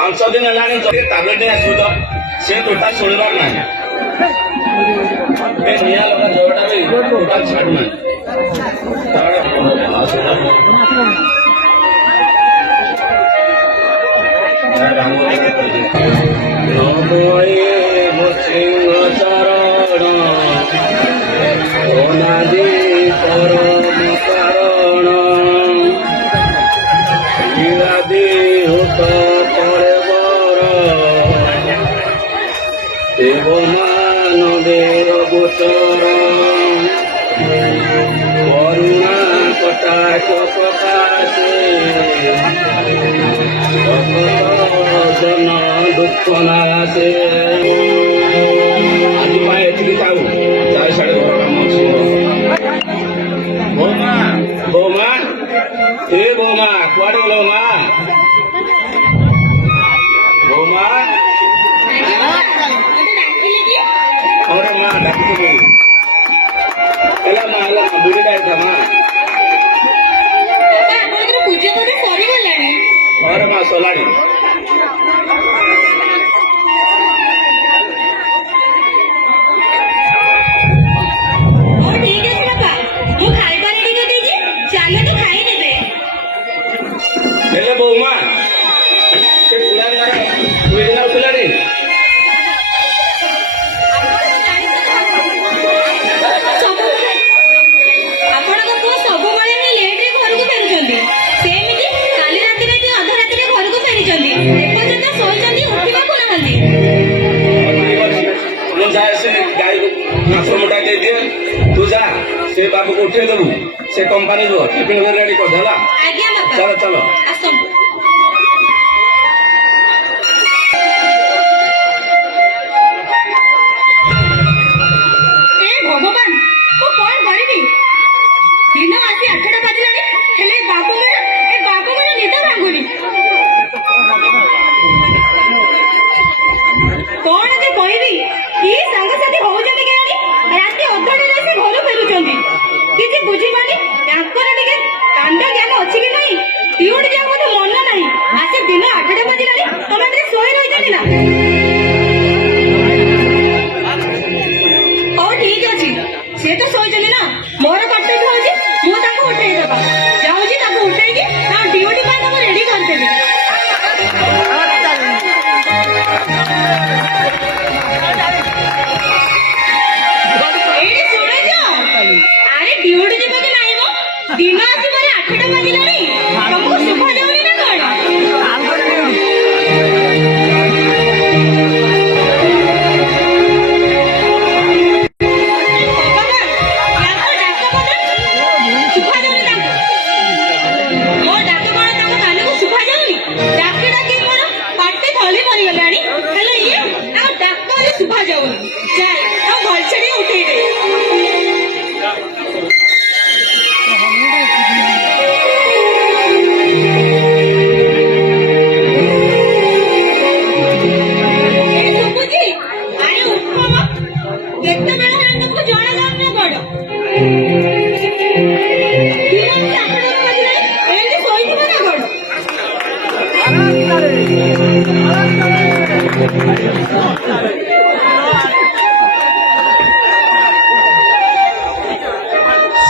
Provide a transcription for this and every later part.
ପାଞ୍ଚ ଦିନ ହେଲାଣି ଯଦି ଟାବ୍ଲେଟ୍ ନେଇ ଆସିବୁ ତ ସେ ଟୋଟାଲ ଶୁଣିବାର ନାହିଁ। ଏ ନିଆଁ ଲଗା ଜ୍ୱରଟା ବି ଟୋଟାଲ ଛାଡୁନାହିଁ। ଚରଣ ଅନାଦି ପରମ କାରଣ ବିରାଦି ହୁତ ତଳେ ବର ଦେବମାନ ଦେବ ଗୋଚର କରୁଣା କଟାକ ପ୍ରକାଶେ ଜନ ଦୁଃଖ ନାଶେ। ଆଜି ପାଇଁ ଏତିକି ଥାଉ, ଚାରି ସାଢେ ଘର କାମ ଅଛି। ବୋମା ବୋମା ଏ ବୋମା କୁଆଡେ ଗଲ ମା? ବୋମା ହରେ ମା ଡାକୁଥିଲୁ। ହେଲା ମା ହେଲା ବୁଢୀ ଯାଇଥା ମା। ପୂଜା ବୋଧେ ସରିଗଲାଣି। ହରେ ମା ସରିଲାଣି। ହେଲେ ବୋଉମା ସେ ବୁଢା ଉଠିଲାଣି। ଆପଣଙ୍କ ପୁଅ ସବୁବେଳେ ହିଁ ଲେଟ୍ ରେ ଘରକୁ ଫେରୁଛନ୍ତି। ସେମିତି କାଲି ରାତିରେ ବି ଅଧା ରାତିରେ ଘରକୁ ଫେରିଛନ୍ତି। ଏପର୍ଯ୍ୟନ୍ତ ଶୋଇଛନ୍ତି, ଉଠିବାକୁ ନାହାନ୍ତି। ମୁଁ ଯାଏ ସେ ଗାଈକୁ ମାଛ ମୁଠା ଦେଇଦିଏ, ତୁ ଯା ସେ ବାବୁକୁ ଉଠେଇ ଦେବୁ। ସେ କମ୍ପାନୀ ଯିବ, ଟିଫିନ ରେଡି କରିଦେଲା। ଆଜ୍ଞା ବାପା, ଚାଲ ଚାଲ ଆସନ୍ତୁ। ଭଗବାନ, ମୁଁ କଣ କରିବି? ଦିନ ଆସି 8ଟା ବାଜିଲାଣି, ହେଲେ ବାବୁଙ୍କର ନିଦ ଭାଙ୍ଗୁନି। କଣ ଯେ କହିବି? କି ସାଙ୍ଗସାଥି ହଉଛନ୍ତି କେଜାଣି? ରାତି ଅଧଟାରେ ଆସି ଘରୁ ଫେରୁଛନ୍ତି। କିଛି ବୁଝିପାରୁନି, ତାଙ୍କର ଟିକେ କାଣ୍ଡ ଜ୍ଞାନ ଅଛି କି ନାହିଁ? ଟିଉଟି ଯିବାକୁ ମୋତେ ମନ ନାହିଁ। ଆସି ଦିନ 8ଟା ବାଜିଲାଣି, ତମେ ଟିକେ ଶୋଇ ରହିଛନ୍ତି ନା? ହଉ ଠିକ ଅଛି, ସେ ତ ଶୋଇଛନ୍ତି ନା। ମୋର କର୍ତ୍ତବ୍ୟ ହଉଛି ମୁଁ ତାଙ୍କୁ ଉଠେଇ ଦେବା। ଯାଉଛି ତାକୁ ଉଠେଇକି ତାଙ୍କ ଡ୍ୟୁଟି ପାଇଁ ତାକୁ ରେଡି କରିଦେବି। ଏଇଠି ଶୁଣୁଛ? ଆରେ ଡ୍ୟୁଟି ଯିବ କି ନାହିଁ ମ? ଦିନ ଆସିବାରେ 8ଟା ବାଜିଲାଣି। ତମକୁ ଶୁଭା ଯାଉନି ନା କଣ?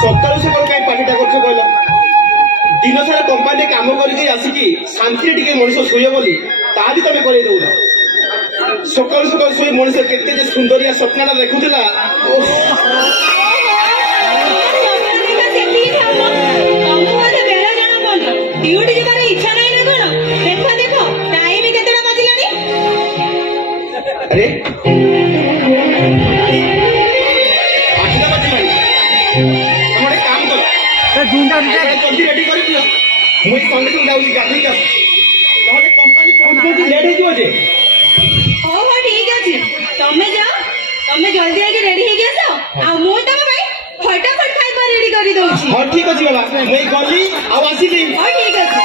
ସକାଳୁ ସକାଳୁ କାହିଁ ପାଟିଟା କରୁଛ କହିଲ? ଦିନ ସାରା କମ୍ପାନୀରେ କାମ କରିକି ଆସିକି ଶାନ୍ତିରେ ଟିକେ ମଣିଷ ଶୋଇବ ବୋଲି ତାହା ବି ତମେ କରେଇ ଦଉନ। ସକାଳୁ ସକାଳୁ ଶୋଇ ମଣିଷ କେତେ ଯେ ସୁନ୍ଦରିଆ ସ୍ୱପ୍ନଟା ଦେଖୁଥିଲା। ଡ୍ୟୁଟି ଯିବାର ଇଚ୍ଛା ନାହିଁ ନା କଣ? ଦେଖ ଦେଖ ଟାଇମ କେତେଟା ବାଜିଲାଣି? ଆରେ 8ଟା ବାଜିଲାଣି। ତମେ ଗୋଟେ କାମ କର, ଜଲ୍ଦି ରେଡି କରିଦିଅ। ମୁଁ ଏଇ ସଙ୍ଗେ ସଙ୍ଗେ ଯାଉଛି ଗାଧେଇକି ଆସୁଛି। ତାହେଲେ କମ୍ପାନୀ ଲେଟ୍ ହେଇଯିବ ଯେ। ହଉ ହଉ ଠିକ ଅଛି, ତମେ ଯାଅ, ତମେ ଜଲ୍ଦି ଆଜି ରେଡି ହେଇକି ଆସ। ଆଉ ମୁଁ ତମ ପାଇଁ ଫଟାଫଟ ଖାଇବା ରେଡି କରି ଦଉଛି। ହଁ ଠିକ ଅଛି ବାବା, ମୁଁ ଏଇ ଗଲି ଆଉ ଆସିଲି। ହଉ ଠିକ ଅଛି।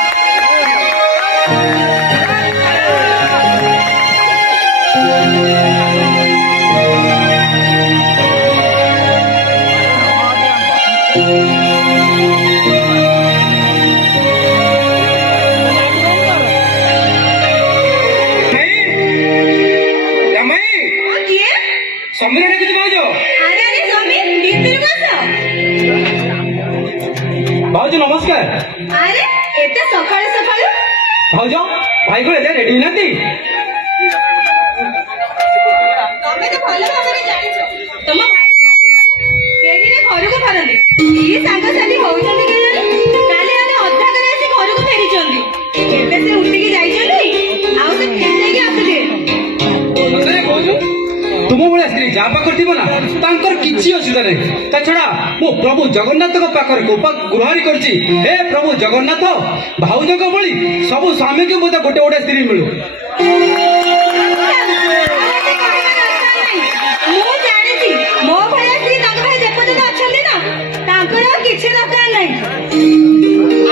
ଭାଇ କଣ ଏଯାଏ ରେଡି ହେଇନାହାନ୍ତି? ତମେ ତ ଭଲ ଭାବରେ ଜାଣିଛ ତମ ଭାଇ ସବୁବେଳେ ଡେରିରେ ଘରକୁ ଫେରନ୍ତି। କି ସାଙ୍ଗସାଥି ହଉଛନ୍ତି କେଜାଣି? କାଲି ଆମେ ଅଧାକରେ ଆସି ଘରକୁ ଫେରିଛନ୍ତି। ଏବେ ସେ ଉଠିକି ଯାଇଛନ୍ତି ଆଉ ସେ ଫେରିକି ଆସିବେ। ସତରେ କହୁଛୁ? ତୁମ ଭଳିଆ ସ୍ତ୍ରୀ ଯାହା ପାଖରେ ଥିବ ନା ତାଙ୍କର କିଛି ଅସୁବିଧା ନାହିଁ। ତା ଛଡା ମୁଁ ପ୍ରଭୁ ଜଗନ୍ନାଥଙ୍କ ପାଖରେ ଗୁହାରି କରିଛି, ହେ ପ୍ରଭୁ ଜଗନ୍ନାଥ, ଭାଉଜଙ୍କ ଭଳି ସବୁ ସ୍ୱାମୀକୁ ମଧ୍ୟ ଗୋଟେ ଗୋଟେ ସ୍ତ୍ରୀ ମିଳୁ। ମୁଁ ଜାଣିଛି ମୋ ଭଳିଆ ସ୍ତ୍ରୀ ତାଙ୍କ ଭାଇ ଯେପର୍ଯ୍ୟନ୍ତ ଅଛନ୍ତି ନା ତାଙ୍କର ଆଉ କିଛି ଦରକାର ନାହିଁ।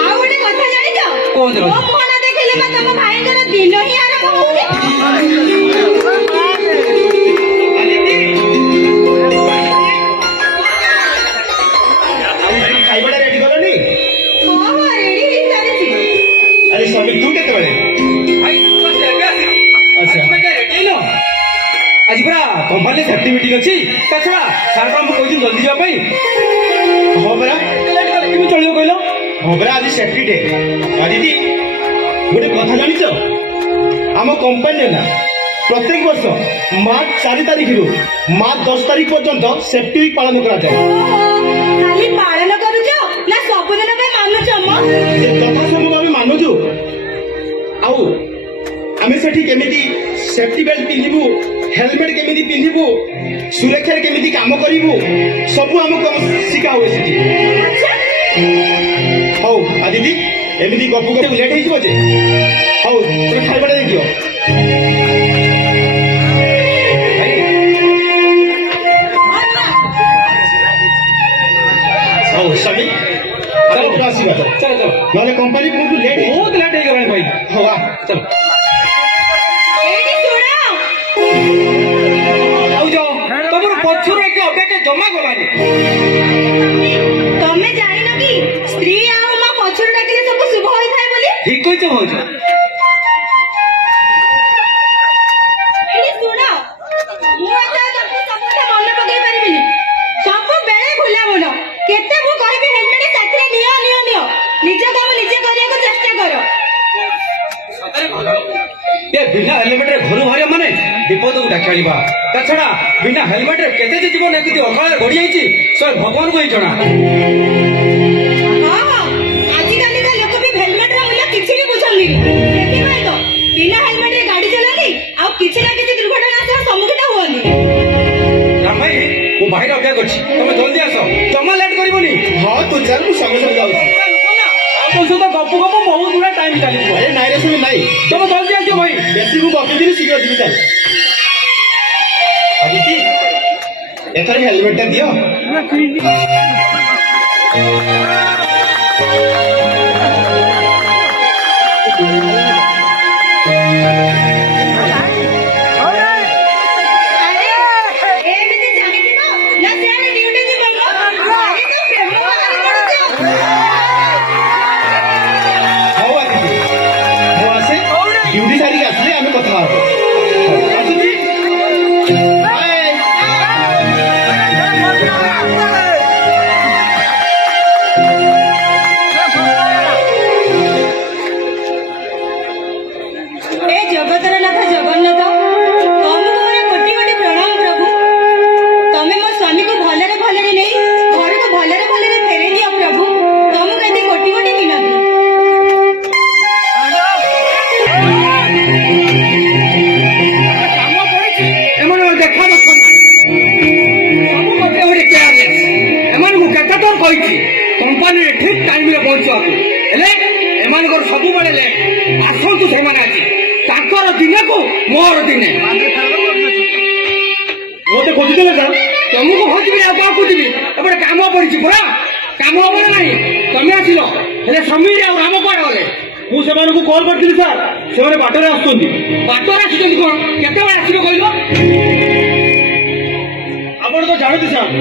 ଆଉ ଗୋଟେ କଥା ଜାଣିଛ? କଣ ଜାଣିଛ? ମୋ ମୁହଁ ନ ଦେଖିଲେ ବା ତମ ଭାଇଙ୍କର ଦିନ ହିଁ ଆରମ୍ଭ ହଉଛି। ଖାଇବାଟା ରେଡି କଲନି? ହଁ ରେଡି ହେଇସାରିଛି। ଆରେ ସ୍ୱାମୀ ତୁ କେତେବେଳେ? ଭାଇ ଆଚ୍ଛା। ଆଜି ପୁରା କମ୍ପାନୀ ସେଫ୍ଟି ମିଟିଂ ଅଛି। ତା ଛଡା ସାର୍ ମୁଁ କହୁଛି ଜଲ୍ଦି ଯିବା ପାଇଁ। ହଁ ପରା, କେମିତି ଚଳିବ କହିଲ? ହଁ ପରା, ଆଜି ସେଫ୍ଟି ଡେ। ଦିଦି ଗୋଟେ କଥା ଜାଣିଛ, ଆମ କମ୍ପାନୀରେ ନା ପ୍ରତ୍ୟେକ ବର୍ଷ ମାର୍ଚ୍ଚ 4 ତାରିଖରୁ ମାର୍ଚ୍ଚ 10 ତାରିଖ ପର୍ଯ୍ୟନ୍ତ ସେଫ୍ଟି ୱିକ୍ ପାଳନ କରାଯାଏ। ଖାଲି ପାଳନ କରୁଛ ନା ସବୁଦିନ ପାଇଁ ମାନୁଛ? ଯଥାସମ୍ଭବ ଆମେ ମାନୁଛୁ। ଆଉ ଆମେ ସେଠି କେମିତି ସେଫ୍ଟି ବେଲ୍ଟ ପିନ୍ଧିବୁ, ହେଲମେଟ କେମିତି ପିନ୍ଧିବୁ, ସୁରକ୍ଷାରେ କେମିତି କାମ କରିବୁ, ସବୁ ଆମକୁ ଶିଖା ହୁଏ ସେଠି। ହଉ ଦିଦି, ଏମିତି ଗପୁ ଗପୁ ଲେଟ୍ ହେଇଯିବ ଯେ। ହଉ ତମେ ଖାଇବାଟା ଦେଇଦିଅ। ହଉ ସ୍ୱାମୀ, ଆସିବା ଚାଲ ଚାଲ, ନହେଲେ କମ୍ପାନୀ ବହୁତ ଲେଟ୍ ବହୁତ ଲେଟ୍ ହେଇଗଲାଣି ଭାଇ। ହଉ ଚାଲ ଏଇଠି ଶୁଣ, ଭାଉଜ, ତମର ପଛରୁ ଏଠି ଅପେକ୍ଷା ଜମା ଗଲାନି। ତମେ ଜାଣିନ କି ସ୍ତ୍ରୀ ଆଉ ମା ପଛରୁ ଡାକିଲେ ସବୁ ଶୁଭ ହୋଇଥାଏ ବୋଲି? ଠିକ କହିଛ ଭାଉଜ। ଏଇଠି ଶୁଣ, ମୁଁ ଏଥର ତମକୁ ସବୁ କଥା ମନେ ପକେଇ ପାରିବିନି। ସବୁବେଳେ ଭୁଲା ମନ। କେତେ ମୁଁ କହିବି ହେଲମେଟ ସାଥିରେ ନିଅ ନିଅ ନିଅ, ନିଜ କାମ ନିଜେ କରିବାକୁ ଚେଷ୍ଟା କର। ଏ ବିନା ହେଲମେଟରେ ଘରୁ ବାହାରିବ ମାନେ ବିପଦକୁ ଡାକି ଆଣିବା। ତା ଛଡା ବିନା ହେଲମେଟରେ କେତେ ଯେ ଜୀବନ ଏମିତି ଅକାଳରେ ଗଡି ଯାଇଛି ସେ ଭଗବାନଙ୍କୁ ହିଁ ଜଣା। ହଁ ହଁ, ଆଜିକାଲିକା ଲୋକ ବି ହେଲମେଟର ମୂଲ୍ୟ କିଛି ବି ବୁଝନ୍ତିନି। ସେଥିପାଇଁ ତ ବିନା ହେଲମେଟରେ ଗାଡି ଚଲାନ୍ତି ଆଉ କିଛି ନା କିଛି ଦୁର୍ଘଟଣା ସହ ସମ୍ମୁଖୀନ ହୁଅନ୍ତି। ରାମ ଭାଇ, ମୁଁ ବାହାରେ ଅପେକ୍ଷା କରିଛି, ତମେ ଜଲ୍ଦି ଆସ, ଜମା ଲେଟ୍ କରିବନି। ହଁ ତୁ ଚାଲ, ମୁଁ ସଙ୍ଗେ ସଙ୍ଗେ ଯାଉଛି। ତମ ସହିତ ଗପୁ ଗପୁ ବହୁତ ଗୁଡା ଟାଇମ ଚାଲିଯିବ। ଆରେ ନାଇଁ ରେ ଶୁଣି ନାଇଁ, ତମେ ଜଲ୍ଦି ଆସିବ ଭାଇ। ବେଶୀ ମୁଁ ଗପିବିନି, ଶୀଘ୍ର ଯିବି। ଚାଲ ଦିଦି, ଏଥର ହେଲମେଟଟା ଦିଅ। ଆରେ ଏମିତି ଚାଲିଯିବ ନା ସେଆଡେ ଡ୍ୟୁଟି ଯିବ? ଆରେ ତୁ ପ୍ରେମ ବାହାରି ପଡୁଛ। ହଉ ଦିଦି, ମୁଁ ଆସେ, ଡ୍ୟୁଟି ସାରିକି ଆସିଲେ ଆମେ କଥା ହବା। ଆସୁଛି। ବାଏ। ଏ ଜଗତର ନାଥ ଜଗନ୍ନାଥ, ତମକୁ ମୋର କୋଟି କୋଟି ପ୍ରଣାମ ପ୍ରଭୁ। ତମେ ମୋ ସ୍ୱାମୀକୁ ଭଲରେ ଭଲରେ ନେଇ ଘରକୁ ଭଲରେ ଭଲରେ ଫେରେଇ ଦିଅ ପ୍ରଭୁ। ତମକୁ ଏତେ କୋଟି କୋଟି ମିନତି। କାମ ପଡିଛି, ଏମାନଙ୍କୁ ଦେଖା ଦର୍ଶନ ନାହିଁ। ସବୁ ମତେ ଗୋଟେ କେୟାରଲେସ୍। ଏମାନଙ୍କୁ କେତେ ଥର କହିଛି କମ୍ପାନୀରେ ଠିକ ଟାଇମରେ ପହଞ୍ଚିବାକୁ, ହେଲେ ଏମାନଙ୍କର ସବୁବେଳେ ଲେଟ୍। ଆସନ୍ତୁ ସେମାନେ ଆଜି, ତାଙ୍କର ଦିନକୁ ମୋର ଦିନେ। ମତେ ଖୋଜୁଥିଲେ ସାର୍? ତମକୁ ଖୋଜିବି ଆଉ କଣ ଖୋଜିବି? ଏପଟେ କାମ ପଡିଛି ପୁରା, କାମ ହବ ନା ନାହିଁ? ତମେ ଆସିଲ, ହେଲେ ସମୀର ଆଉ ରାମ କୁଆଡେ ଗଲେ? ମୁଁ ସେମାନଙ୍କୁ କଲ୍ କରିଥିଲି ସାର୍, ସେମାନେ ବାଟରେ ଆସୁଛନ୍ତି। ବାଟରେ ଆସୁଛନ୍ତି କଣ? କେତେବେଳେ ଆସିବେ କହିଲ? ଆପଣ ତ ଜାଣନ୍ତି ସାର୍,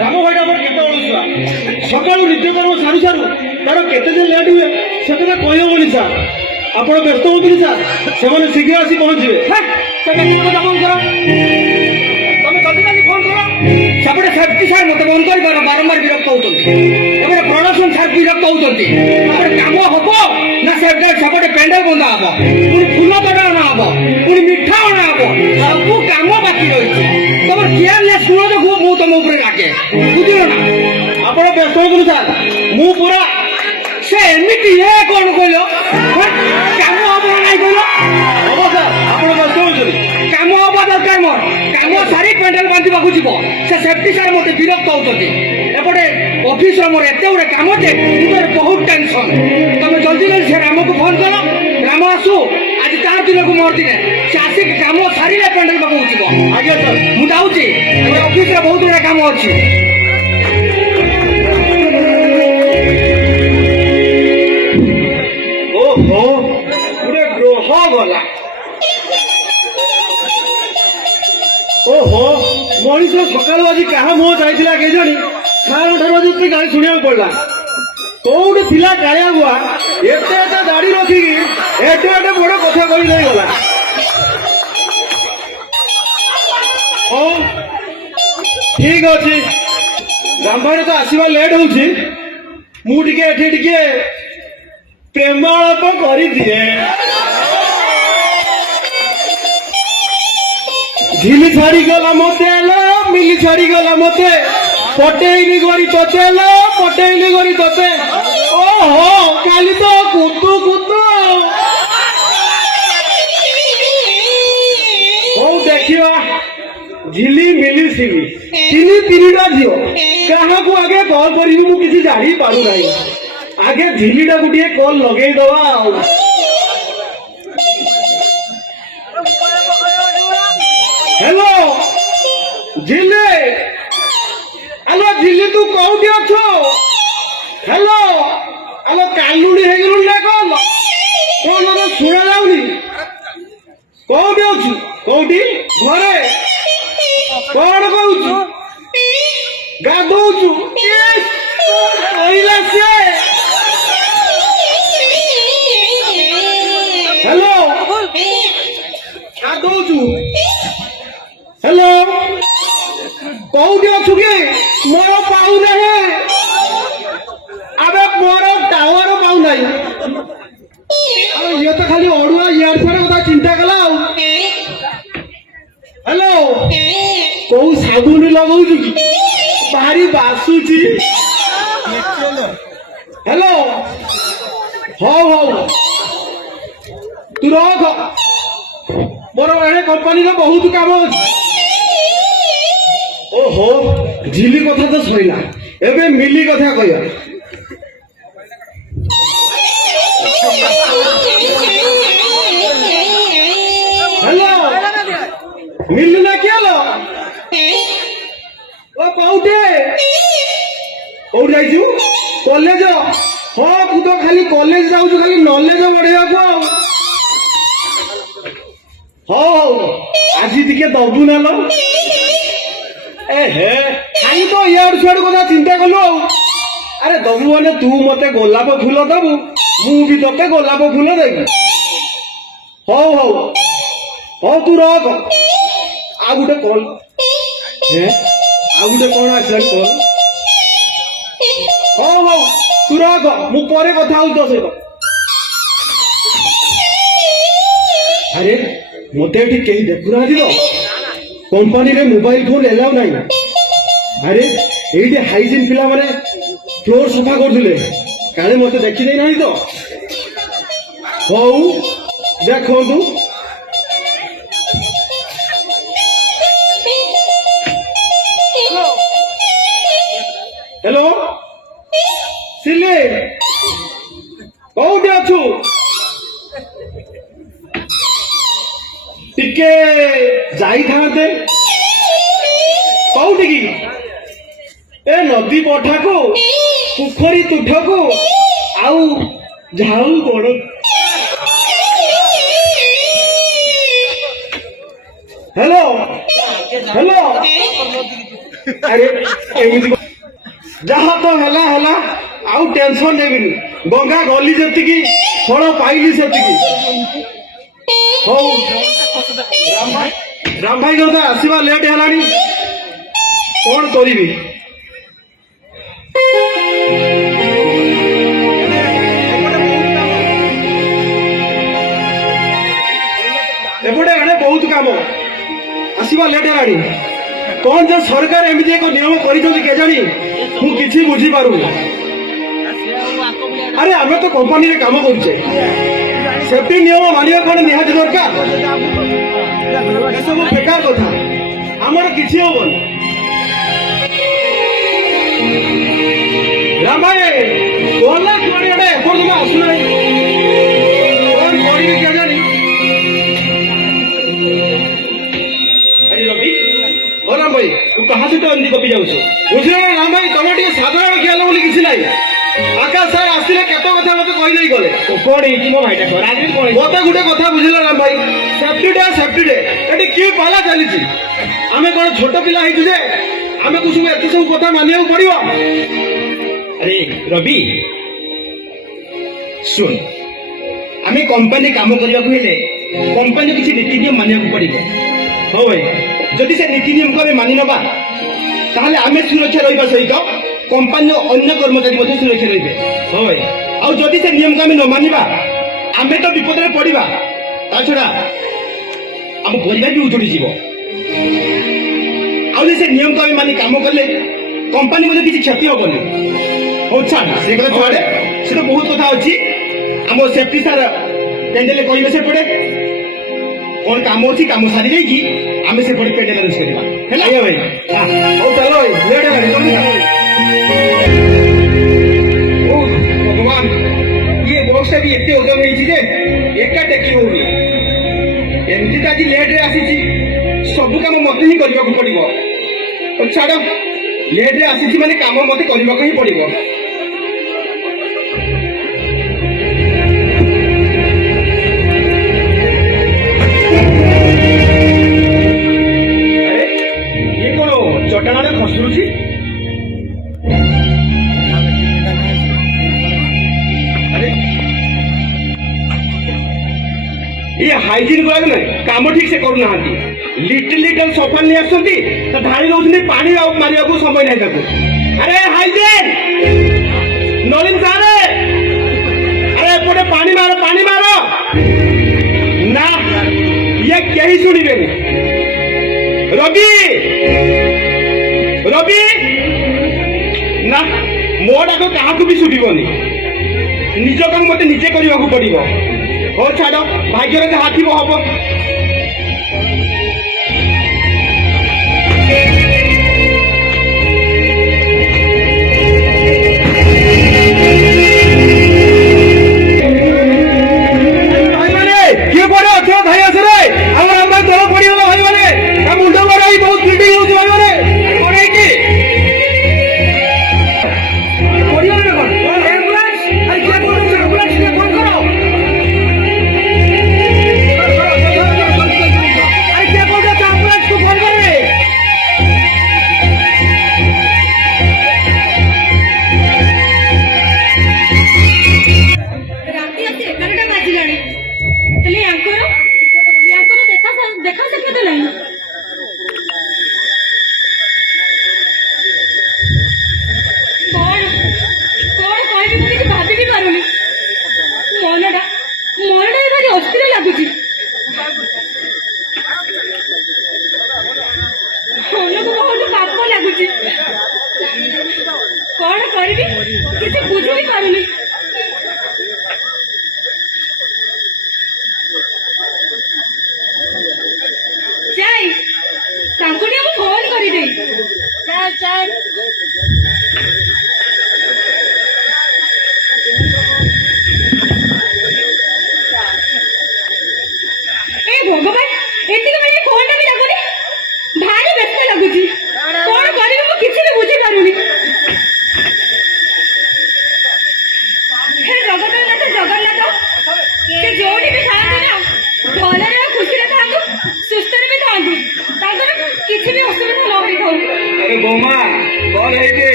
ରାମ ଭାଇଟା ଆମର କେତେ ଅଳସୁଆ। ସକାଳୁ ନିତ୍ୟକର୍ମ ସାରୁ ସାରୁ ତାର କେତେ ଯେ ଲେଟ୍ ହୁଏ ସେତେଟା କହିହେବନି ସାର୍। ଆପଣ ବ୍ୟସ୍ତ ହୁଅନ୍ତୁନି ସାର୍, ସେମାନେ ଶୀଘ୍ର ଆସି ପହଞ୍ଚିବେ। ହେଁ, ସେ କେମିତି କଥା ବନ୍ଦ କର। ତମେ ଜଲ୍ଦି ଜଲ୍ଦି ଫୋନ କର। ସେପଟେ ସେଫ୍ଟି ସାର୍ ମତେ ଫୋନ କରି ବାରମ୍ବାର ବିରକ୍ତ ହଉଛନ୍ତି। ଏପଟେ ପ୍ରଡକ୍ସନ ସାର୍ ବିରକ୍ତ ହଉଛନ୍ତି। ତାପରେ କାମ ହବ ନା ସେପଟେ ପେଣ୍ଡାଲ ବନ୍ଧା ହବ, ପୁଣି ଫୁଲ ତୋଡ଼ା ଅଣା ହବ, ପୁଣି ମିଠା ଅଣା ହବ, ସବୁ କାମ ବାକି ରହିଛି। ତମର କେୟାରଲେସ୍ ଶୁଣ ଯୋଗୁ ମୁଁ ତମ ଉପରେ ରାଗେ, ବୁଝିଲ ନା? ଆପଣ ବ୍ୟସ୍ତ ହୁଅନ୍ତୁ ସାର୍, ମୁଁ ପୁରା ସେ ଏମିତି କଣ କହିଲ, କାମ ହବ ନା ନାଇଁ କହିଲ? ହବ ସାର୍, ଆପଣ ବ୍ୟସ୍ତ ହୁଅନ୍ତୁନି। କାମ ହବା ଦରକାର ମୋର, କାମ ସାରି ପେଣ୍ଡାଲ ବାନ୍ଧିବାକୁ ଯିବ। ସେ ସେଫ୍ଟି ସାର୍ ମତେ ବିରକ୍ତ ହଉଛନ୍ତି। ଏପଟେ ଅଫିସର ମୋର ଏତେ ଗୁଡେ କାମ ଯେ ମୋର ବହୁତ ଟେନସନ। ତମେ ଜଲ୍ଦି ଜଲ୍ଦି ସେ ରାମକୁ ଫୋନ କର, ରାମ ଆସୁ। ଆଜି ତାର ଦିନକୁ ମୋର ଦିନେ, ସେ ଆସିକି କାମ ସାରିଲେ ପେଣ୍ଡାଲ ପାଖକୁ ଯିବ। ଆଜ୍ଞା ସାର୍। ମୁଁ ଯାଉଛି, ଅଫିସରେ ବହୁତ ଗୁଡେ କାମ ଅଛି। ଓହୋ, ଗୋଟେ ଗ୍ରହ ଗଲା। ଓହୋ, ମଣିଷ ସକାଳୁ ଆଜି କାହା ମୁହଁ ଯାଇଥିଲା କେଜାଣି, ସାରଙ୍କ ଠାରୁ ଆଜି ଏତେ ଗାଳି ଶୁଣିବାକୁ ପଡିଲା। କୋଉଠି ଥିଲା କାଳିଆ ବୁଆ, ଏତେ ଏତେ ଦାଢି ରଖିକି ଏତେ ଏତେ ବଡ କଥା କହି ଦେଇଗଲା। ଓ ଠିକ ଅଛି, ବ୍ରାହ୍ମଣ ତ ଆସିବା ଲେଟ୍ ହଉଛି, ମୁଁ ଟିକେ ଏଠି ଟିକେ ପ୍ରେମାଳାପ କରିଦିଏ। ଝିଲି ଛାଡିଗଲା ମତେ ଲୋ, ମିଲି ଛାଡିଗଲା ମତେ, ପଟେଇଲି ଗରି ତତେ ଲୋ, ପଟେଇଲି ଗରି ତତେ। ଓହୋ, କାଲି ତ କୁତୁ କୁତୁ। ହଉ ଦେଖିବା, ଝିଲି ମିଲି ସିଲି ତିନିଟା ଝିଅ, କାହାକୁ ଆଗେ କଲ୍ କରିବି ମୁଁ କିଛି ଜାଣି ପାରୁନାହିଁ। ଆଗେ ଝିଲିଟାକୁ ଟିକେ କଲ୍ ଲଗେଇଦବା ଆଉ। हेलो झिल्ली, हेलो झिल्ली तू कौटी अच्छो? हेलो हेलो कालुड़ी हेगलु ना कौन ना शुणा जाऊनी? कौटी अच्छी कौटी घरे कौन कहूचु गाधौचु कहला से हेलो गाधौचु हेलो कौटी अच्छु कि मोर पाऊ नहीं अबे मोर टावर पाऊ नहीं अरे ये तो खाली ओडुआ यार सारे कथा चिंता कला हेलो कौ साबुन लगाउछु कि भारी बासुची हेलो हो हो तू रख मोर एणे कंपनी रे बहुत काम अछि ओहो झिली कथा तो सइला एबे मिली कथा कहया हेलो मिली ना केलो ओ कौटे कौट जाइछु कॉलेज हो तू तो खाली कॉलेज जाउछु खाली नॉलेज बढ़ेया को हो आज टिके दबु ना लो ए हे खाली तो यार छुआड़ कथा चिंता कलु अरे दबु माने तू मते गोलाप फूल दबु मु भी तते गोलाप फूल देबी हो हो हो तू रख आ गुटे कॉल हे आ गुटे कोन आछन कॉल हो हो तू रख मु परे कथा हउ तो सहित अरे मते एठी केही देखुना दिलो कंपनी रे मोबाइल फोन एलाउ नहीं अरे एठी हाइजीन पिला माने फ्लोर सफा कर दिले काले मते देखि नै नाही तो हो देखो तू हेलो सिले कोउटे अछु टिके जाई थाते कोउटी की ए नदी पठा को पोखरी तुठ को आउ झाऊ गोड़ हेलो हेलो अरे एमिति जहाँ तो हला हला आउ टेंशन नेबिनी गंगा गली जेतिकी फल पाइली सेतिकी हो राम भाई दादा आसवा लेट हेलानी कौन करिबी बहुत काम आसवा लेट है कौन जो सरकार एमती एक नियम करजानी मुझे बुझी पारूनी अरे आम तो कंपानी रे काम करे सेफ्टी नियम मानिया कौन निहाती दरकार सब बेकार कथा आमर किसी हेनी राम भाई बोलना तुम्हारी अड़े एपर्तन आसुना कौन करी क्या जानी अरे रवि ओ राम भाई तू कहा से तो अंधी कपी जाऊ बुझल ना राम भाई तुम टे साधारण ख्याल बोली किसी ना आकाश सर आसले केत कथा मत कहीदे गले कौन मो भाईटा मत गोटे कथा बुझल राम भाई सेफ्टी डे ये कि पाला चली आम कौन छोट पिला जे आम को सब एत सब कथा मानिया पड़ो अरे रवि सुन आम कंपानी काम करने कंपानी किसी नीति नियम मानिया पड़ो हाँ भाई जदि से नीति नियम को आम मानि नवा ताहले आम सुरक्षा रहा सहित कंपानी अन्य कर्मचारी सुरक्षा रे हाँ भाई आउ जदि से नियम को आम न मानिबा आम तो विपद में पड़ा ता छड़ा आम परिवार भी उजड़ी जीव आउ से नियम को आम मानि काम कले कंपानी मध्य किसी क्षति हेनी हो छाड़ से कथा छुआड़े से तो बहुत कथा अच्छी आम सेफ्टी सार पेंडेल कहे से पड़े कौन काम अच्छी काम सारी जाइए आम से पड़े पेंडेल यूज करवा भाई हो चलो लेट है जल्दी ओ भगवान ये बॉक्स भी एत ओजन होती एका टेकी होनी एमती तो आज लेट रे आसी सब कम मत ही करने को पड़ो छाड़ लेट रे आसी माने काम मत करने को ही पड़ो चटाण खसुची अरे ये हाइजीन गुड़ा ना काम ठीक से करूना लिटिल सफल नहीं आसती धाड़ी दौरान पानी मारे को समय नहीं अरे हाइजीन नलिन सारे अरे एपटे पानी मारो ना ये कहीं शुणे रवि रवि ना मो डाक क्या भी शुभनी निज काम मत निजे करने को पड़ो हो छाड़ भाग्य जहाँ थी हम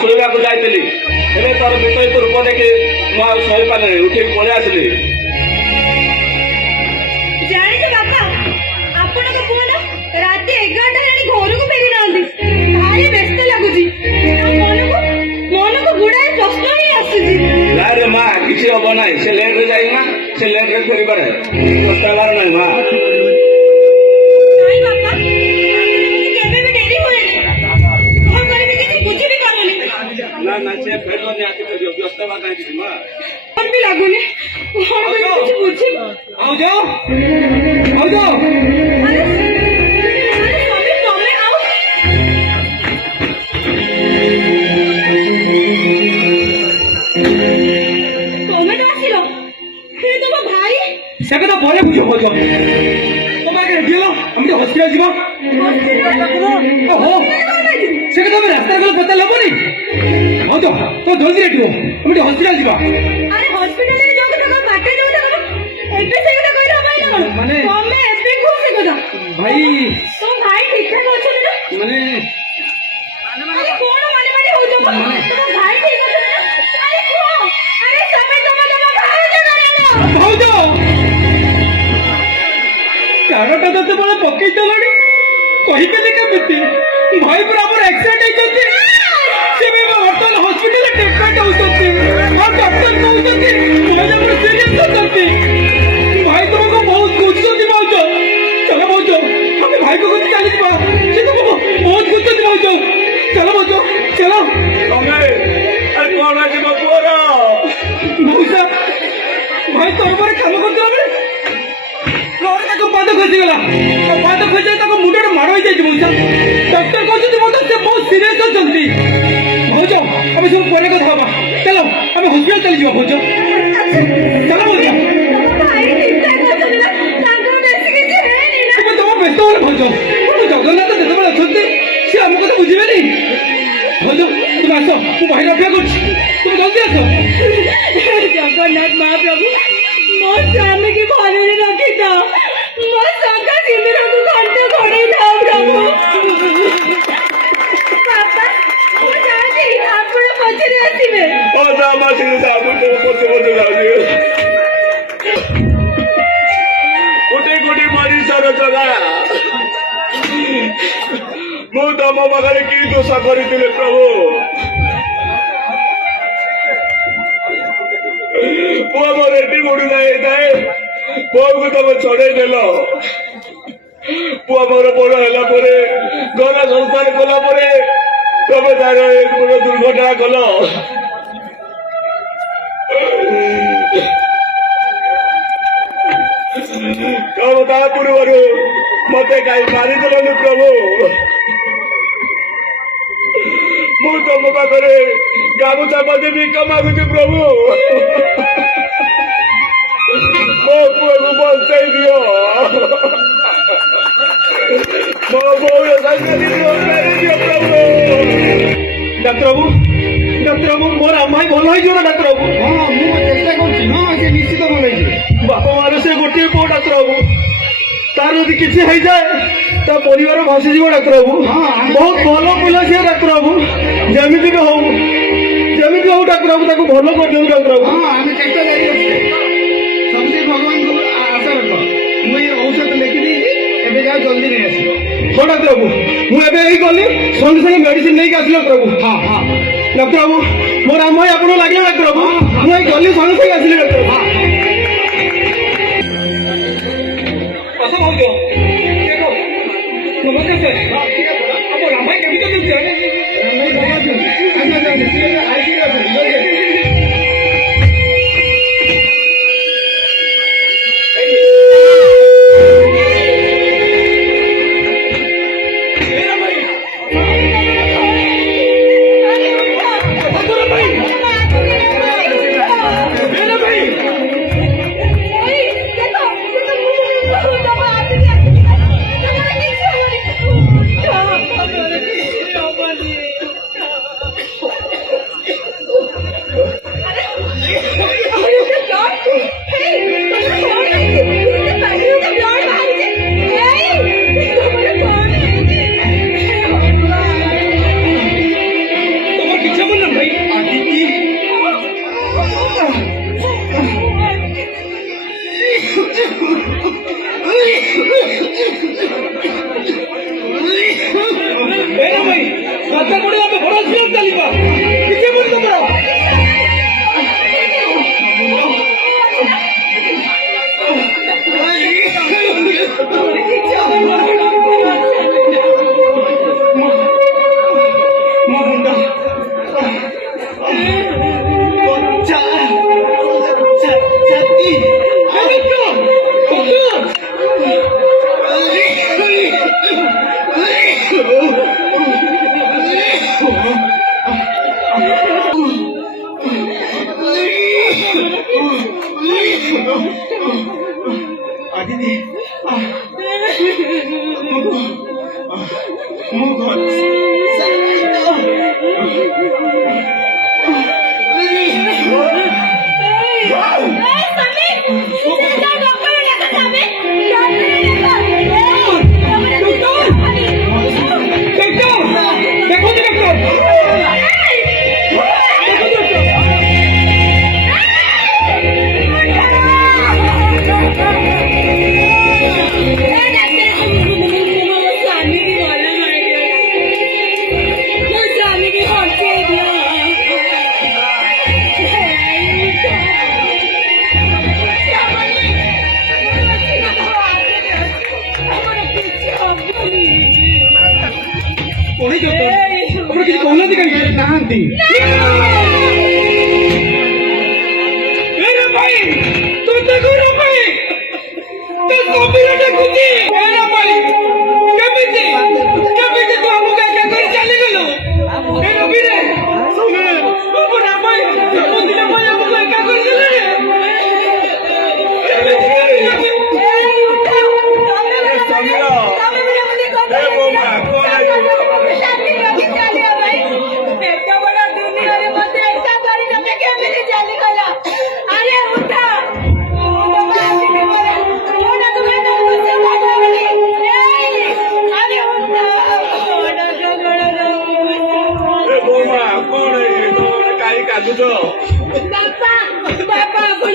शोवा को जाइली तार विपरीत रूप देखी मुझे सही पारे उठे पलि आसली जानी बापा आपण पुआ ना रात 11 घर को फेरी ना भारी व्यस्त लगुच मन को गुड़ाए प्रश्न ही आसुची ना रे माँ କିଛି ହବ ନାହିଁ ସେ ଲେଟ୍ ରେ ଯାଇନା ସେ ଲେଟ୍ ରେ ଫେରିପାରେ ବ୍ୟସ୍ତ ହେବାର ନାହିଁ ମା ନାଇଁ ବାପା କେବେ ବି ଡେରି ହୁଏନି କଣ କରିବି କିଛି ବୁଝି ବି ପାରୁନି ନା ନା ସେ ଫେରିବ ନିହାତି ଫେରିବ ବ୍ୟସ୍ତ ହେବା କାହିଁକି ମା ମନ ବି ଲାଗୁନି କଣ କରିବି କିଛି ବୁଝି ଭାଉଜ ଭାଉଜ ଆରେ ସ୍ୱାମୀ ତମେ ଆଉ ତମେ ତ ଆସିଲ ହେ ତମ ଭାଇ ସେ କଥା ପରେ ବୁଝ ଭାଉଜ ତମେ ଆଗେ ରେଡି ହେଲ ଆମେ ଟିକେ ହସ୍ପିଟାଲ ଯିବା ଓହୋ ସେ କଥା ଆମେ ରାସ୍ତାରେ ଗଲେ ପଚାରିଲେ ହବନି ଭାଉଜ ତ ଜଲ୍ଦି ରେଡି ହୁଅ ଆମେ ଟିକେ ହସ୍ପିଟାଲ ଯିବା ଆରେ ହସ୍ପିଟାଲରେ ଯାଉ ତମ ବାଟେ ଯାଉ ତମ ଏବେ ସେ କଥା କହିଲା ଭାଇ ନା କଣ ମାନେ- ତମେ ଏବେ କୁହ ସେ କଥା ଭାଇ ତମ ଭାଇ ଠିକ ଠାକ ଅଛନ୍ତି ନା ମାନେ ଆରେ କଣ ମାନେ ମାନେ ହଉଛ ତମ ଭାଇ ଠିକ ଅଛନ୍ତି ନା ଆରେ କୁହ ଆରେ ତମେ ତମ ଭାଉଜ ଜାଣିଲ ଭାଉଜ କାରଟା ଯେତେବେଳେ ପକେଇ ଦେଲାଣି କହିଦେଲି କେମିତି ଭାଇ ପୁରା ଆମର ଆକ୍ସିଡେଣ୍ଟ ହେଇଛନ୍ତି ସେ ବି ବର୍ତ୍ତମାନ ହସ୍ପିଟାଲରେ ଟ୍ରିଟମେଣ୍ଟ ହଉଛନ୍ତି ଆଉ ଡକ୍ଟର କହୁଛନ୍ତି ଭାଇ ଆମର ସିରିୟସ୍ ଅଛନ୍ତି ଭାଇ ତୁମକୁ ବହୁତ ବୁଝୁଛନ୍ତି ଭାଉଜ ଚାଲ ଭାଉଜ ଆମେ ଭାଇକୁ କଥା ଚାଲିଯିବା ସେ ତୁମକୁ ବହୁତ ବୁଝୁଛନ୍ତି ଭାଉଜ ଚାଲ ଭାଉଜ ଚାଲ ତମେ କଣ ଆଜି ମୋ ପୁଅର ମଉସା ଭାଇ ତରବାରେ କାମ କରୁଥିଲା ବେଳେ ଘରେ ତାକୁ ପାଦ ଖସିଗଲା ଆଉ ପାଦ ଖସିଯାଇ ତାକୁ ମୁଣ୍ଡରେ ମାଡ଼ ହେଇଯାଇଛି ମଉସା ଡକ୍ଟର କହୁଛନ୍ତି ମଉସା ସେ ବହୁତ ସିରିୟସ୍ ଅଛନ୍ତି ଭାଉଜ ଆମେ ସବୁ ପରେ କଥା ହବା ଚାଲ ଆମେ ହସ୍ପିଟାଲ ଚାଲିଯିବା ଭାଉଜ ଚାଲ ଭାଉଜ ତମ ଭାଇ ଠିକ ଠାକ ଅଛନ୍ତି ନା ତାଙ୍କର ବେଶୀ କିଛି ହେଇନି ନା ଏବେ ତମ ବ୍ୟସ୍ତ ହେଲେ ଭାଉଜ ଆମ ଜଗନ୍ନାଥ ଯେତେବେଳେ ଅଛନ୍ତି ସେ ଆମ କଥା ବୁଝିବେନି ଭାଉଜ ତୁମେ ଆସ ମୁଁ ଭାଇର ଅପେକ୍ଷା କରୁଛି ତୁମେ ଜଲ୍ଦି ଆସ ଜଗନ୍ନାଥ ମହାପ୍ରଭୁ ମୋ ସ୍ୱାମୀକି ଭଲରେ ରଖିଥାଅ ମୋ ଶଙ୍ଖା ସିନ୍ଦୁରକୁ କଣ୍ଠ ଘୋଡ଼େଇ ଥାଅ ପ୍ରଭୁ ବାପା ମୁଁ ଯାଉଛି ଆପଣ ପଛରେ ଆସିବେ ଅଧା ମାସିରେ ସାବୁନ ପଛେ ପଛେ ଯାଉଛି କୋଟି କୋଟି ମଣିଷର ଚଲା ମୁଁ ତମ ପାଖରେ କି ଦୋଷ କରିଥିଲି ପ୍ରଭୁ ପୁଅ ମୋର ଏଠି ବୁଢୀ ହେଇଥାଏ ପୁଅକୁ ତମେ ଛଡେଇ ଦେଲ ପୁଅ ମୋର ବଡ ହେଲା ପରେ ଘର ସଂସାର କଲା ପରେ ତମେ ତାର ବଡ ଦୁର୍ଘଟଣା କଲ ତମ ତା ପୂର୍ବରୁ ମତେ କାହିଁ ମାରିଦେଲନି ପ୍ରଭୁ ମୁଁ ତମ ପାଖରେ ଗାମୁଛା ବାନ୍ଧି ଭିକ ମାଗୁଛି ପ୍ରଭୁ ମୋ ପୁଅକୁ ବଞ୍ଚେଇ ଦିଅ ମୋ ବୋଉର ସଂସ୍କୃତି ଦିଅ ପ୍ରଭୁ ଡାକ୍ତରବାବୁ ଡାକ୍ତରବାବୁ ମୋର ଭାଇ ଭଲ ହେଇଯିବ ନା ଡାକ୍ତରବାବୁ ହଁ ମୁଁ ଚେଷ୍ଟା କରୁଛି ହଁ ସେ ନିଶ୍ଚିତ ଭଲ ହେଇଯିବ ବାପା ମାର ସେ ଗୋଟିଏ ପୁଅ ଡାକ୍ତରବାବୁ ତାର ଯଦି କିଛି ହେଇଯାଏ ତା ପରିବାର ଭାସିଯିବ ଡାକ୍ତରବାବୁ ବହୁତ ଭଲ ପିଲା ସିଏ ଡାକ୍ତରବାବୁ ଯେମିତି ବି ହଉ ଡାକ୍ତରବାବୁ ତାକୁ ଭଲ କରିଦିଅନ୍ତୁ ଡାକ୍ତରବାବୁ ହଁ ଆମେ ଚେଷ୍ଟା ଜାରି ରଖିଛେ ସବୁଠି ଭଗବାନଙ୍କୁ ଆଶା ରଖ ମୁଁ ଏଇ ଔଷଧ ଲେଖିଦେଇଛି ଏବେ ଯାଅ ଜଲ୍ଦି ନେଇ ଆସିବ ହଁ ଡାକ୍ତରବାବୁ ମୁଁ ଏବେ ଏଇ ଗଲି ସଙ୍ଗେ ସଙ୍ଗେ ମେଡିସିନ ନେଇକି ଆସିଲି ଡାକ୍ତରବାବୁ ହଁ ହଁ ଡାକ୍ତରବାବୁ ମୋର ଆମ ଭାଇ ଆପଣଙ୍କୁ ଲାଗିଲା ଡାକ୍ତରବାବୁ ମୁଁ ଏଇ ଗଲି ସଙ୍ଗେ ସଙ୍ଗେ ଆସିଲି ଡାକ୍ତରବାବୁ ଆସ ଭାଉଜ ଦେଖ ନମସ୍କାର ସାର୍ ଆମ ରାମାଇ କେମିତି ଅଛନ୍ତି ସାର୍ ରାମାଇ ଭଲ ଅଛନ୍ତି ଆଇସିରେ ଅଛନ୍ତି ଆଦିତି ମୁଁ ଘର କିଛି କହୁନାହାନ୍ତି କାହିଁକି ନାହାନ୍ତି ଭାଇ ତୋତେ କଣ ଭାଇ ତୋ କବିର ଦେଖୁଛି କେମିତି କେମିତି ତୁ ଆମକୁ ଏକା କରି ଚାଲିଗଲୁ ଏ ରବିରେ ନା ଭାଇ ଦିନ ପାଇଁ ଆମକୁ ଏକା କରିଦେଲେ ବାପା ଆପଣ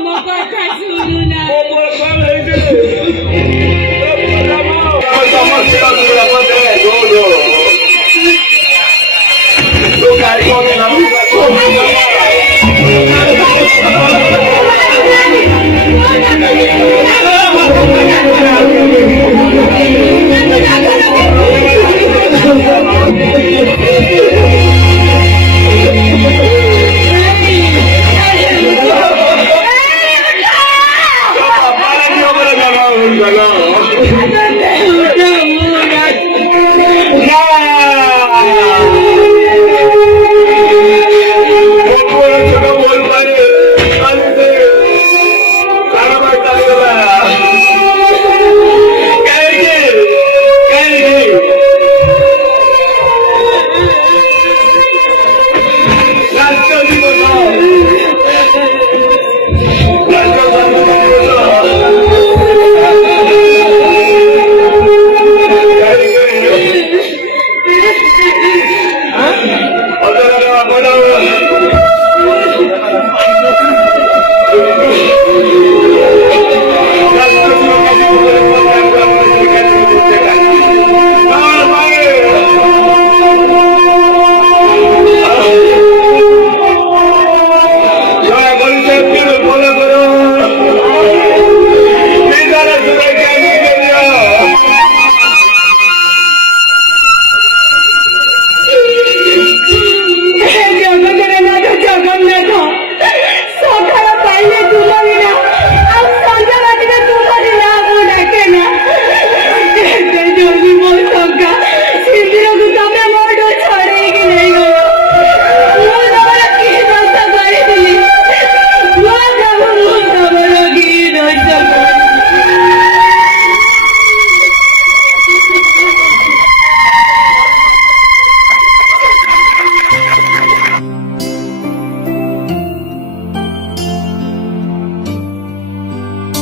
ମୋ କଥା ଶୁଣୁନା ସମସ୍ତେ